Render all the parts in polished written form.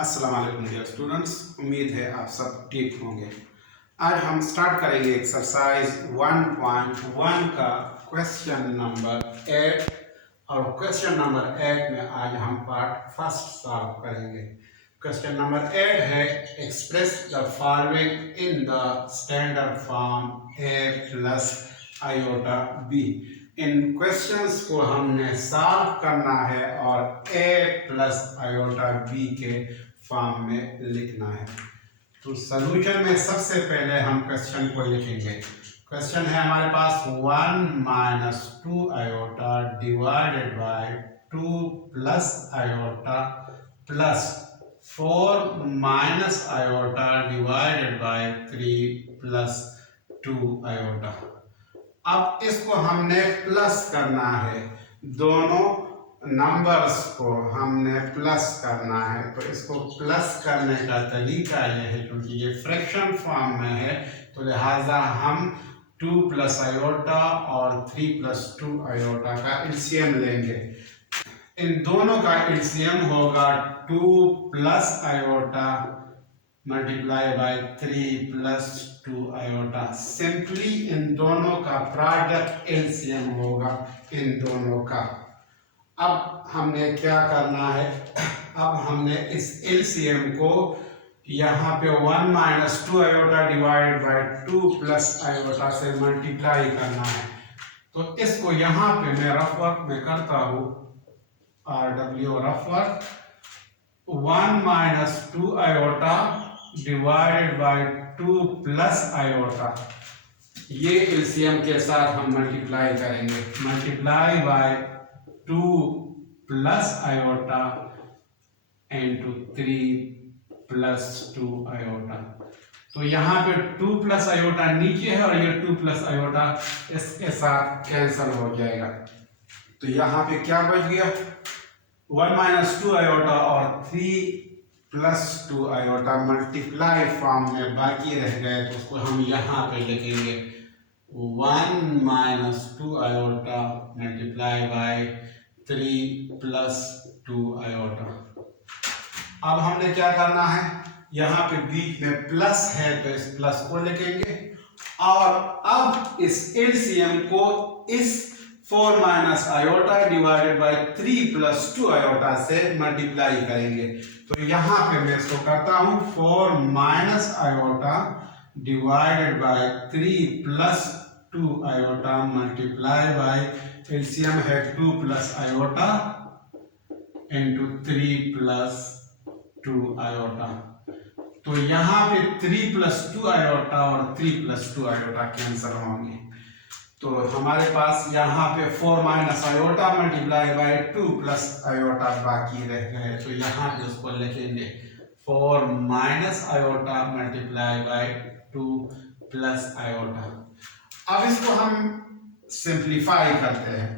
अस्सलाम वालेकुम dear students, उम्मीद है आप सब ठीक होंगे। आज हम स्टार्ट करेंगे एक्सरसाइज 1.1 का क्वेश्चन नंबर 8 और क्वेश्चन नंबर 8 में आज हम पार्ट फर्स्ट सॉल्व करेंगे। क्वेश्चन नंबर 8 है express the following in the standard form a plus iota b। In questions को हमने सॉल्व करना है और a प्लस आयोटा b के फॉर्म में लिखना है। तो सॉल्यूशन में सबसे पहले हम क्वेश्चन को लिखेंगे। क्वेश्चन है हमारे पास 1 minus 2 iota divided by 2 plus iota plus 4 minus iota divided by 3 plus 2 iota. अब इसको हमने प्लस करना है, दोनों नंबर्स को हमने प्लस करना है। तो इसको प्लस करने का तरीका यह है, क्योंकि ये फ्रैक्शन फॉर्म में है तो लिहाजा हम 2 प्लस आयोटा और 3 प्लस 2 आयोटा का एलसीएम लेंगे। इन दोनों का एलसीएम होगा 2 plus iota multiply by 3 plus 2 iota. Simply इन दोनों का प्रोडक्ट एलसीएम होगा इन दोनों का। अब हमने क्या करना है, अब हमने इस एलसीएम को यहाँ पे 1 minus 2 iota divided by 2 plus iota से मल्टीप्लाई करना है। तो इसको यहाँ पे मैं रफ वर्क में करता हूँ, RW rough work. 1 minus 2 iota divided by 2 plus iota, ये एलसीएम के साथ हम मल्टीप्लाई करेंगे। Multiply by 2 plus iota into 3 plus 2 iota. तो यहाँ पे 2 प्लस आयोटा नीचे है और ये 2 प्लस आयोटा इसके साथ कैंसिल हो जाएगा। तो यहाँ पे क्या बच गया, 1 माइनस 2 आयोटा और 3 प्लस 2 आयोटा मल्टीप्लाई फॉर्म में बाकी रह गए, तो उसको हम यहाँ पे लिखेंगे 1 minus 2 iota multiply by 3 plus 2 iota. अब हमने क्या करना है, यहाँ पे बीच में प्लस है तो इस प्लस को लिखेंगे और अब इस एलसीएम को इस 4 minus iota divided by 3 plus 2 iota से मल्टीप्लाई करेंगे। तो यहाँ पे मैं इसको करता हूँ 4 minus iota divided by 3 plus 2 iota multiply bye LCM है 2 plus iota into 3 plus 2 iota. तो यहाँ पे 3 प्लस 2 आयोटा और 3 प्लस 2 आयोटा कैंसिल होंगे। तो हमारे पास यहाँ पे 4 minus iota multiply bye 2 plus iota बाकी रह गए, तो यहाँ पे उसको लिखेंगे 4 minus iota multiply bye 2 plus iota. अब इसको हम सिंप्लीफाई करते हैं।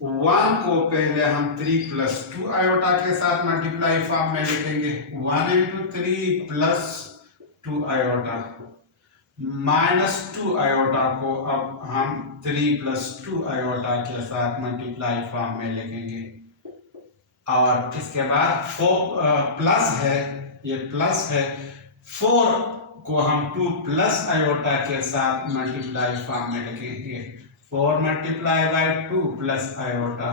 1 को पहले हम 3 प्लस 2 आयोटा के साथ मल्टीप्लाई फॉर्म में लिखेंगे, 1 into 3 plus 2 iota minus 2 iota को अब हम 3 प्लस 2 आयोटा के साथ मल्टीप्लाई फॉर्म में लिखेंगे। और इसके बाद 4 प्लस है, ये प्लस है, 4 को हम 2 प्लस आयोटा के साथ मल्टीप्लाई फॉर्म में लिखेंगे। 4 multiply by 2 plus iota,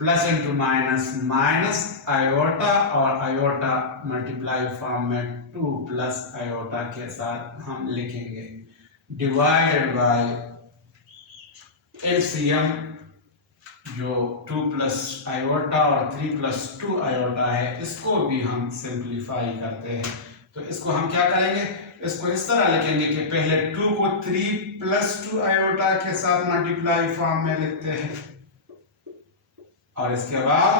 plus into minus, minus iota और आयोटा मल्टीप्लाई फॉर्म में 2 प्लस आयोटा के साथ हम लिखेंगे डिवाइडेड बाय एलसीएम जो 2 प्लस आयोटा और 3 प्लस 2 आयोटा है, इसको भी हम सिंप्लीफाई करते हैं। तो इसको हम क्या करेंगे, इसको इस तरह लिखेंगे कि पहले 2 को 3 प्लस 2 आयोटा के साथ मल्टीप्लाई फॉर्म में लिखते हैं और इसके बाद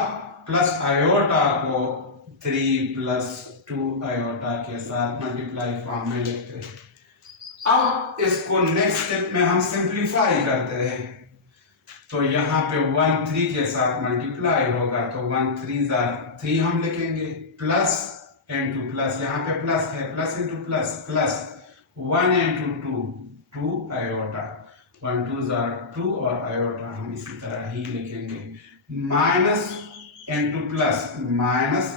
प्लस आयोटा को 3 प्लस 2 आयोटा के साथ मल्टीप्लाई फॉर्म में लिखते हैं। अब इसको नेक्स्ट स्टेप में हम सिंप्लीफाई करते हैं। तो यहाँ पे 1 3 के साथ मल्टीप्लाई होगा, तो 1 3 3 हम लिखेंगे, प्लस इंटू प्लस, यहाँ पे प्लस है, plus into plus, plus 1 into 2 iota, 1 2 2 और आयोटा हम इसी तरह ही लिखेंगे, minus into plus, minus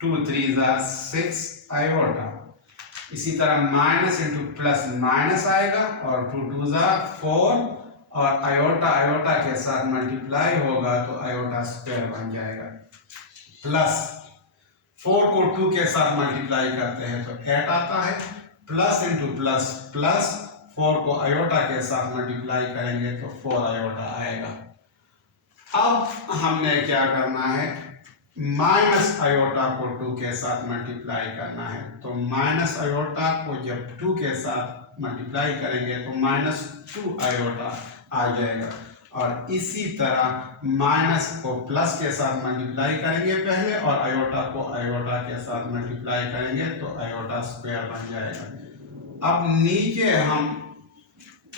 2 3 6 iota. इसी तरह माइनस इंटू प्लस माइनस आएगा और 2 2 4 और आयोटा आयोटा के साथ मल्टीप्लाई होगा तो आयोटा स्क्वायर बन जाएगा। प्लस 4 को 2 के साथ मल्टीप्लाई करते हैं तो 8 आता है। प्लस इंटू प्लस प्लस 4 को आयोटा के साथ मल्टीप्लाई करेंगे तो 4 आयोटा आएगा। अब हमने क्या करना है, माइनस आयोटा को 2 के साथ मल्टीप्लाई करना है। तो माइनस आयोटा को जब 2 के साथ मल्टीप्लाई करेंगे तो माइनस 2 आयोटा आ जाएगा। और इसी तरह माइनस को प्लस के साथ मल्टीप्लाई करेंगे पहले और आयोटा को आयोटा के साथ मल्टीप्लाई करेंगे तो आयोटा स्क्वायर बन जाएगा। अब नीचे हम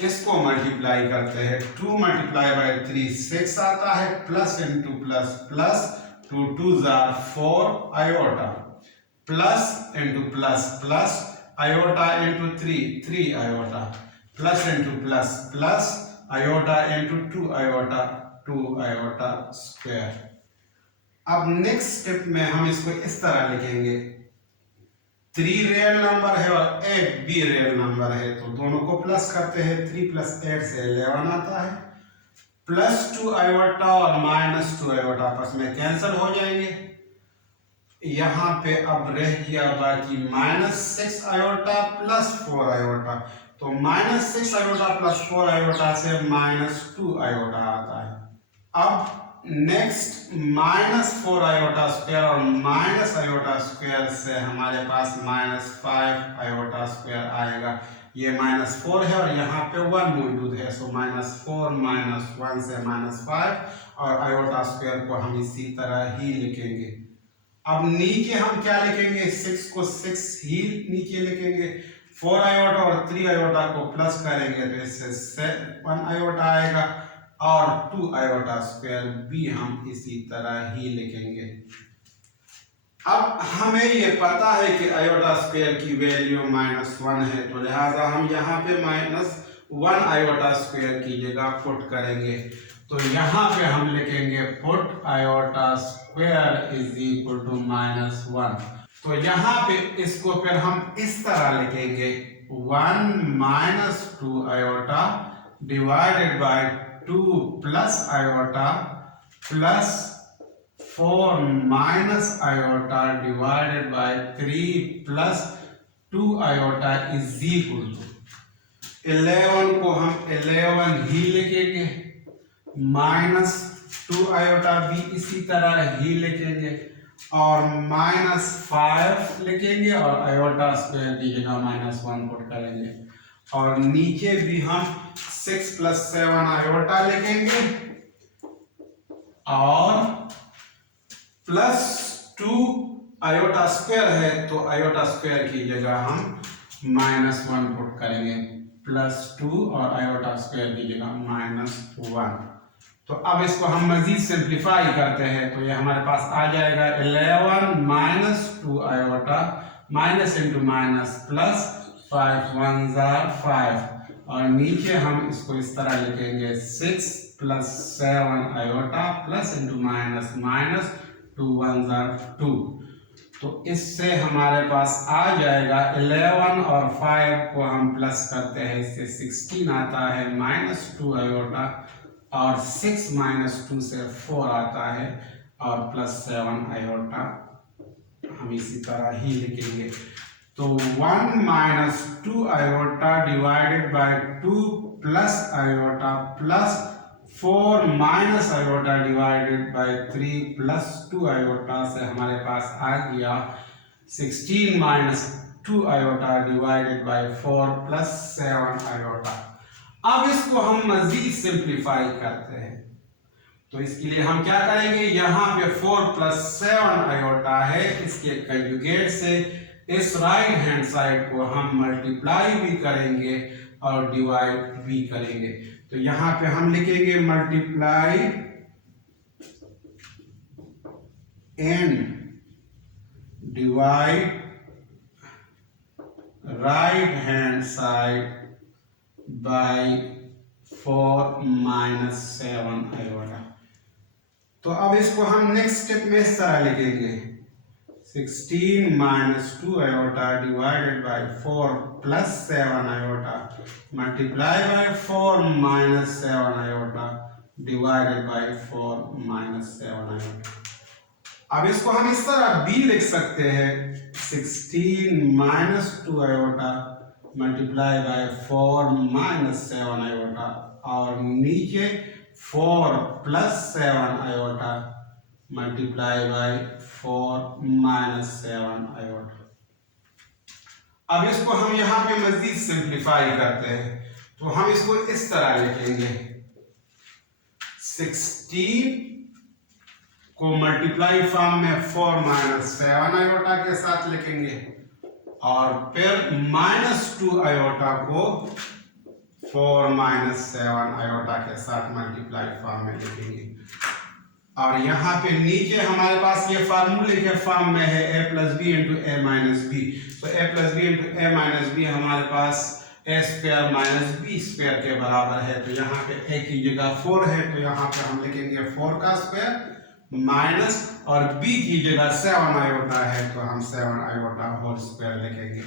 इसको मल्टीप्लाई करते हैं। 2 मल्टीप्लाई बाय 3 6 आता है। Plus into plus plus 2 2 4 iota. Plus into plus plus iota into 3 3 iota. Plus into plus plus iota into 2 iota 2 iota square. अब नेक्स्ट स्टेप में हम इसको इस तरह लिखेंगे, 3 रियल नंबर है और 8 भी रियल नंबर है तो दोनों को प्लस करते हैं। 3 प्लस 8 से 11 आता है। प्लस 2 आयोटा और माइनस 2 आयोटा आपस में कैंसिल हो जाएंगे। यहाँ पे अब रह गया बाकी माइनस 6 आयोटा प्लस 4 आयोटा। तो माइनस 6 आयोटा प्लस 4 आयोटा से माइनस 2 आयोटा आता है। अब नेक्स्ट माइनस 4 आयोटा स्क्वायर और माइनस आयोटा स्क्वायर से हमारे पास माइनस 5 आयोटा स्क्वायर आएगा। ये माइनस 4 है और यहाँ पे 1 मौजूद है, सो माइनस 4 माइनस 1 से माइनस 5 और आयोटा स्क्वायर को हम इसी तरह ही लिखेंगे। अब नीचे हम क्या लिखेंगे, 6 को 6 ही नीचे लिखेंगे। 4 आयोटा और 3 आयोटा को प्लस करेंगे तो इससे 1 आयोटा आएगा और 2 आयोटा स्क्वायर भी हम इसी तरह ही लिखेंगे। अब हमें ये पता है कि आयोटा स्क्वायर की वैल्यू -1 है तो लिहाजा हम यहाँ पे -1 आयोटा स्क्वायर की जगह पुट करेंगे। तो यहाँ पे हम लिखेंगे put iota square is equal to -1। तो यहाँ पे इसको फिर हम इस तरह लिखेंगे, 1 - 2 iota divided by 2 plus iota plus 4 minus iota divided by 3 plus 2 iota is equal to 11 को हम 11 ही लिखेंगे, -2 आयोटा भी इसी तरह ही लिखेंगे और -5 लिखेंगे और आयोटा स्क्वायर की जगह -1 पुट करेंगे। और नीचे भी हम 6 + 7 आयोटा लिखेंगे और +2 आयोटा स्क्वायर है तो आयोटा स्क्वायर की जगह हम -1 पुट करेंगे। +2 और आयोटा स्क्वायर की जगह -1। तो अब इसको हम मजीद सिंप्लीफाई करते हैं तो ये हमारे पास आ जाएगा 11 - 2 iota minus into minus plus 5 1 5 और नीचे हम इसको इस तरह लिखेंगे 6 + 7 iota plus into minus minus 2 1 2। तो इससे हमारे पास आ जाएगा 11 और 5 को हम प्लस करते हैं इससे 16 आता है -2 आयोटा और 6 - 2 से 4 आता है और +7 आयोटा हम इसी तरह ही लिखेंगे। तो 1 - 2 iota divided by 2 plus iota plus 4 minus iota divided by 3 plus 2 iota से हमारे पास आ गया 16 - 2 आयोटा डिवाइडेड बाय 4 + 7 आयोटा। अब इसको हम मजीद सिंप्लीफाई करते हैं तो इसके लिए हम क्या करेंगे, यहाँ पे 4 + 7 आयोटा है, इसके कंजुगेट से इस राइट हैंड साइड को हम मल्टीप्लाई भी करेंगे और डिवाइड भी करेंगे। तो यहाँ पे हम लिखेंगे multiply and divide right hand side by 4 - 7 iota. तो अब इसको हम नेक्स्ट स्टेप में इस तरह लिखेंगे 16 minus 2 iota divided by 4 plus 7 iota multiply by 4 minus 7 iota divided by 4 minus 7 iota. अब इसको हम इस तरह b लिख सकते हैं 16 minus 2 iota multiply by 4 minus 7 iota और नीचे 4 plus 7 iota multiply by 4 minus 7 iota. अब इसको हम यहाँ पे मजीद सिंप्लीफाई करते हैं तो हम इसको इस तरह लिखेंगे 16 को मल्टीप्लाई फॉर्म में 4 minus 7 आयोटा के साथ लिखेंगे और फिर minus 2 आयोटा को 4 minus 7 आयोटा के साथ मल्टीप्लाई फॉर्म में लिखेंगे और यहाँ पे नीचे हमारे पास ये फार्मूले के फॉर्म में है a plus b into a minus b. तो a plus b into a minus b हमारे पास a square minus b square के बराबर है तो यहाँ पे a की जगह 4 है तो यहाँ पे हम लिखेंगे 4 का स्क्वायर माइनस और b की जगह 7 आयोटा है तो हम 7 आयोटा होल स्क्वायर लिखेंगे.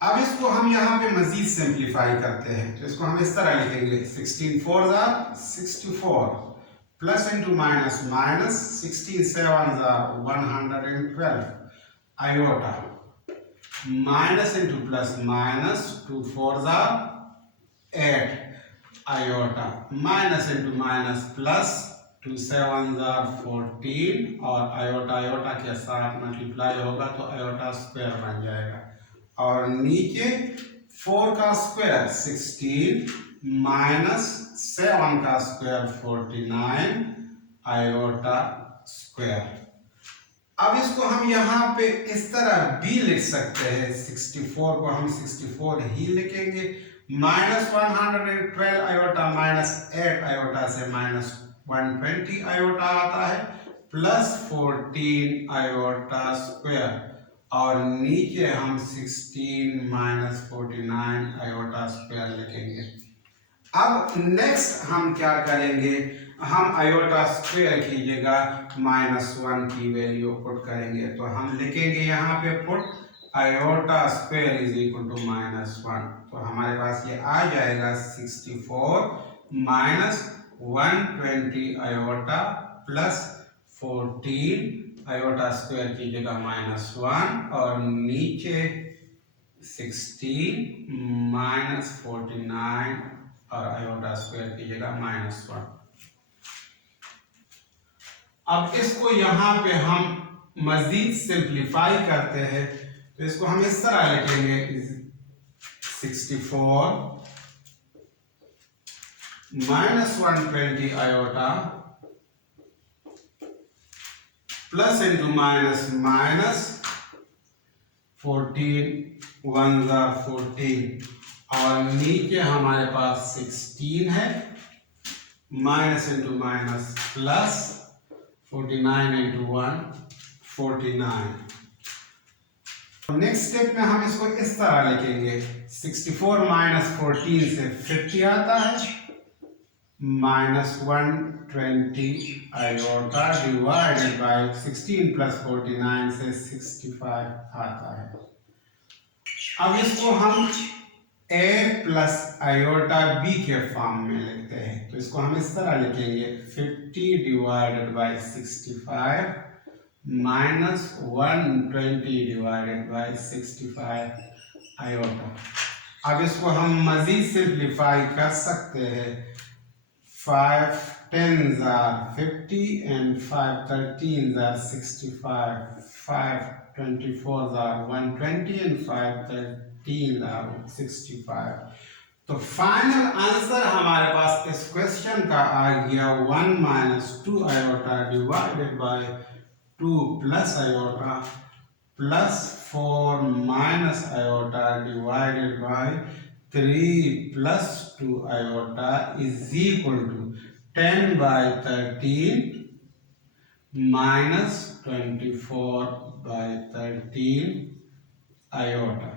अब इसको हम यहाँ पे मजीद सिंप्लीफाई करते हैं तो इसको हम इस तरह लिखेंगे 16 4s are 64 plus into minus minus 16 7s are 112 iota minus into plus minus 2 4s are 8 iota minus into minus plus 2 7s are 14 और iota iota के साथ मल्टीप्लाई होगा तो iota स्क्वायर बन जाएगा और नीचे 4 का स्क्वायर 16 माइनस 7 का स्क्वायर 49 आयोटा स्क्वायर. अब इसको हम यहाँ पे इस तरह b लिख सकते हैं 64 को हम 64 ही लिखेंगे माइनस 112 आयोटा माइनस 8 आयोटा से माइनस 120 आयोटा आता है प्लस 14 आयोटा स्क्वायर और नीचे हम 16 माइनस 49 आयोटा स्क्वायर लिखेंगे. अब नेक्स्ट हम क्या करेंगे हम आयोटा स्क्वायर की जगह -1 की वैल्यू पुट करेंगे तो हम लिखेंगे यहाँ पे put iota square is equal to -1 तो हमारे पास ये आ जाएगा 64 minus 120 iota plus 14 iota square की जगह -1 और नीचे 16 माइनस 49 और आयोटा स्क्वायर की जगह -1. अब इसको यहाँ पे हम मजीद सिंप्लीफाई करते हैं तो इसको हम इस तरह लिखेंगे 64 minus 120 iota plus into minus minus 14 1s are 14 और नीचे हमारे पास 16 है minus into minus plus 49 into 1 49. Next step में हम इसको इस तरह लिखेंगे 64 माइनस 14 से 50 आता है minus 120 iota divided bye 16 plus 49 से 65 आता है. अब इसको हम a प्लस आयोटा b के फॉर्म में लिखते हैं तो इसको हम इस तरह लिखेंगे 50 divided by 65 minus 120 divided by 65 iota. अब इसको हम मजीद सिंप्लीफाई कर सकते हैं 5 10s are 50 and 5 13s are 65 5 24s are 120 and 5 13s are 65. तो फाइनल आंसर हमारे पास इस क्वेश्चन का आ गया 1 minus 2 iota divided by 2 plus iota plus 4 minus iota divided by 3 plus 2 iota is equal to 10 by 13 minus 24 by 13 iota.